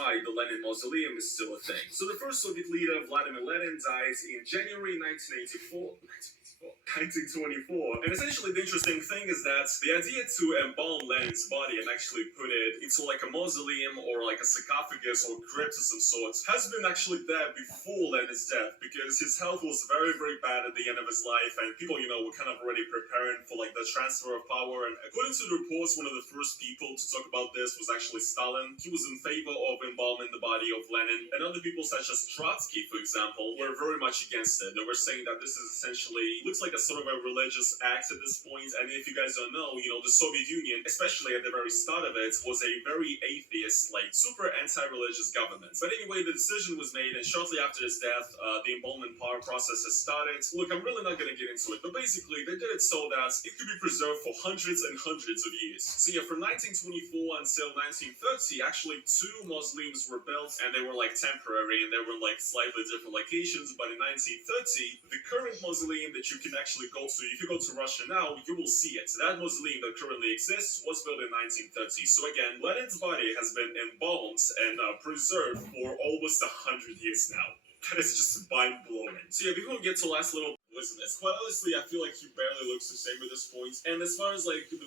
why the Lenin Mausoleum is still a thing. So the first Soviet leader, Vladimir Lenin, died in January 1924. And essentially the interesting thing is that the idea to embalm Lenin's body and actually put it into like a mausoleum or like a sarcophagus or crypt of some sort has been actually there before Lenin's death, because his health was very, very bad at the end of his life, and people, were kind of already preparing for like the transfer of power. And according to the reports, one of the first people to talk about this was actually Stalin. He was in favor of embalming the body of Lenin, and other people such as Trotsky, for example, were very much against it. They were saying that this is essentially looks like a sort of a religious act at this point. And if you guys don't know, the Soviet Union, especially at the very start of it, was a very atheist, like super anti-religious government. But anyway, the decision was made, and shortly after his death, the embalming process has started. Look, I'm really not going to get into it, but basically they did it so that it could be preserved for hundreds and hundreds of years. So yeah, from 1924 until 1930, actually 2 mausoleums were built, and they were like temporary, and they were like slightly different locations. But in 1930, the current mausoleum that you can actually go to, if you go to Russia now, you will see it. That mausoleum that currently exists was built in 1930. So again, Lenin's body has been embalmed and preserved for almost 100 years now. That is just mind-blowing. So yeah, before we get to the last little... Listen, quite honestly, I feel like he barely looks the same at this point. And as far as like the